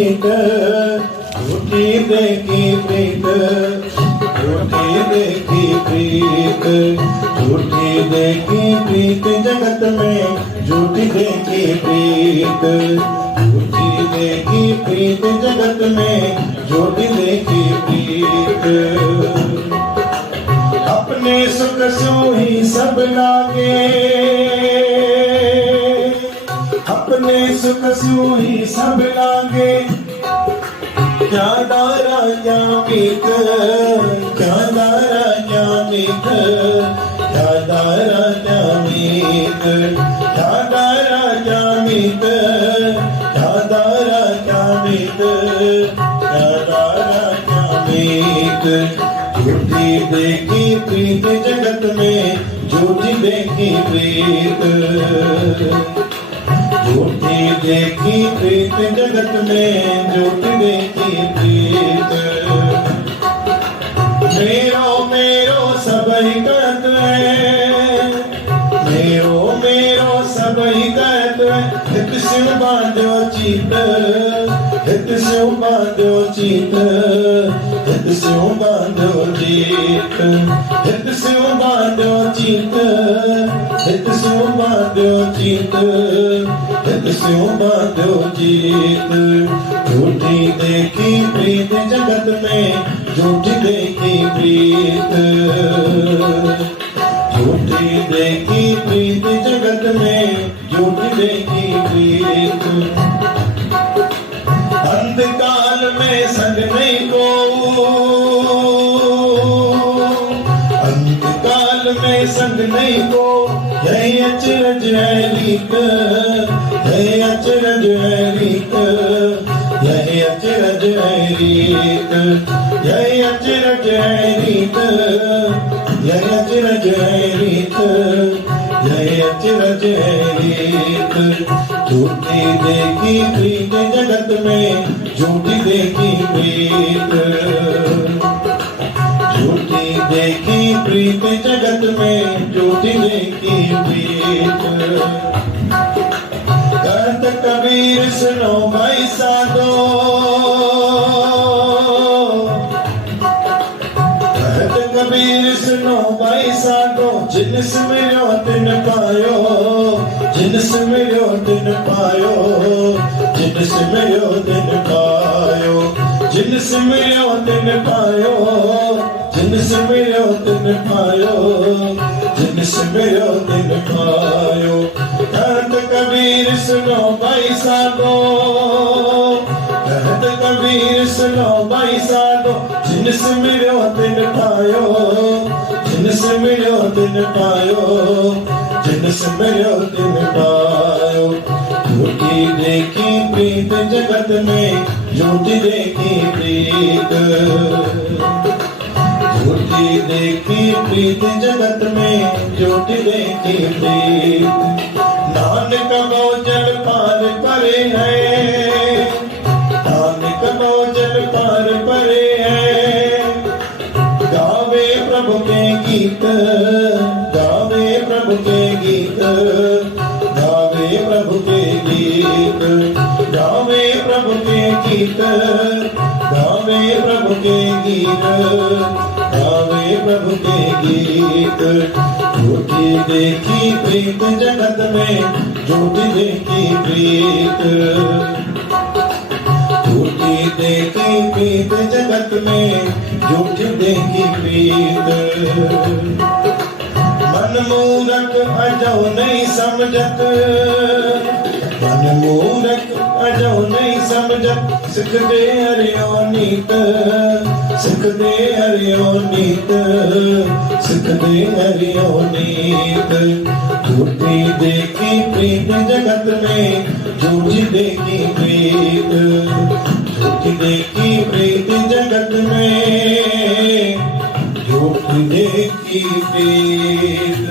प्रीत, झूठी देखी प्रीत, झूठी देखी प्रीत, झूठी देखी प्रीत जगत में, झूठी देखी प्रीत, झूठी देखी प्रीत जगत में, झूठी देखी प्रीत। अपने सुख सो ही सब लागे, अपने सुख सो ही सब लागे, क्या दारा क्या मीत, क्या दारा क्या मीत, क्या दारा क्या मीत, क्या दारा क्या मीत, क्या दारा क्या मीत, क्या दारा क्या मीत। झूठी देखी प्रीत जगत में, झूठी देखी प्रीत, झूठी देखी प्रीत जगत में, झूठी देखी प्रीत। मेरो मेरो सबई कहत है, मेरो मेरो सबई कहत है, हित सिंह बांधो चीत, हित सिंह बांधो चीत, हित सिंह बांधो चीत, हित सिंह बांधो चीत, हित सिंह बांधो चीत, हित सिंह बांधो चीत। झूठी देखी प्रीत जगत में, झूठी देखी प्रीत, झूठी देखी प्रीत जगत में, झूठी देखी प्रीत। अंधकाल में संग नहीं को, अंधकाल में संग नहीं को, यही अचरज है रीत, यही अचरज है रीत, यही अचरज है रीत, यही अचरज है रीत, यही अचरज है रीत, यही अचरज है रीत। झूठी देखी प्रीत जगत में, झूठी देखी प्रीत, झूठी देखी प्रीत जगत में, झूठी देखी प्रीत। कहत कबीर सुनो भाई साधो, कहत कबीर सुनो भाई साधो, जिनस मिलो तिन पायो, जिनस मिलो तिन पायो, जिनस मिलो तिन पायो, जिनस मिलो तिन पायो, जिनस मिलो तिन पायो, जिनस मिलो तिन पायो। कहत कबीर सुनो भाई साधो, कहत कबीर सुनो भाई साधो, जिनस मिलो तिन पायो, जिनस मिलो तिन पायो, जिनस मिलो तिन पायो। झूठी देखी प्रीत जगत में, झूठी देखी प्रीत, झूठी देखी प्रीत जगत में, झूठी देखी प्रीत। नानक भोजन पार परे है, नानक भोजन पार परे है, गावे प्रभु के गीत, गावे प्रभु के गीत, गावे प्रभु के गीत, गावे प्रभु के गीत, गावे प्रभु के गीत, गावे प्रभु के गीत। झूठी देखी प्रीत जगत में, झूठी देखी प्रीत, झूठी देखी प्रीत जगत में, झूठी देखी प्रीत। मन मूरख अजो नहीं समझत, मन मूरख अजो नहीं समझत, सिख दे हरियो नीत, सिख दे हरियो नीत, सिख दे हरियो नीत। झूठी देखी प्रीत जगत में, झूठी देखी प्रीत, झूठी देखी प्रीत जगत में, झूठी देखी प्रीत।